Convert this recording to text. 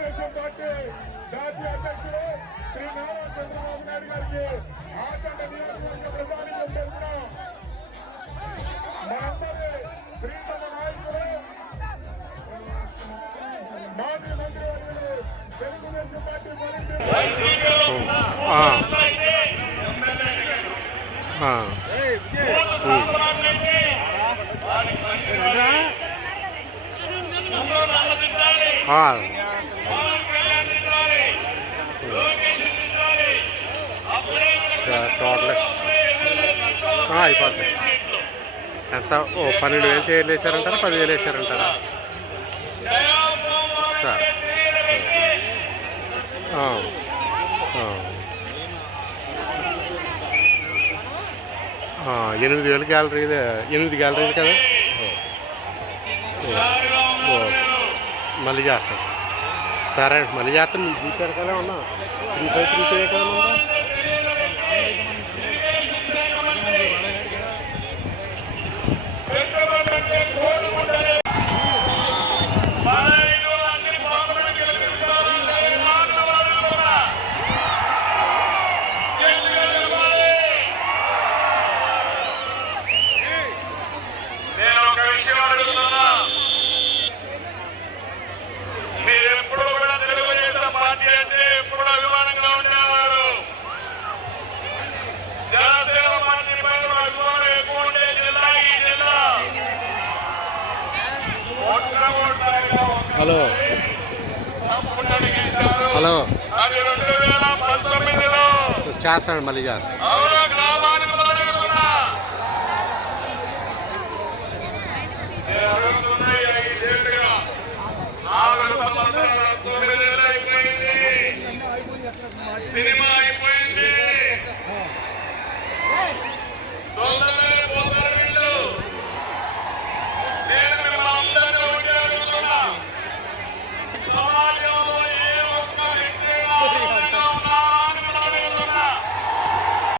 Telugu Desam party జాతీయ అధ్యక్షుడు శ్రీ నారా చంద్రబాబు నాయుడు గారికి ఆచండ నియోజకవర్గ ప్రజానికి తరఫున మనందరి ప్రియతమ నాయకులు మాజీ మంత్రి వర్యులు తెలుగుదేశం పార్టీ పరిస్థితి టోటల్. అయిపోతుంది ఎంత? ఓ పన్నెండు వేలు చేయలు వేసారంటారా పదివేలు వేసారంటారా సరే. ఎనిమిది వేలు గ్యాలరీలు ఎనిమిది గ్యాలరీలు కదా? ఓ. మళ్ళీ చేస్తాం. సరే మళ్ళీ చేస్తాం. మీకు కదా ఉన్నా. త్రీ ఫైవ్ త్రీ ఫైవ్ కదా ఉందా హలో. హలో. చేస్తాను మళ్ళీ చేస్తాను అవునా.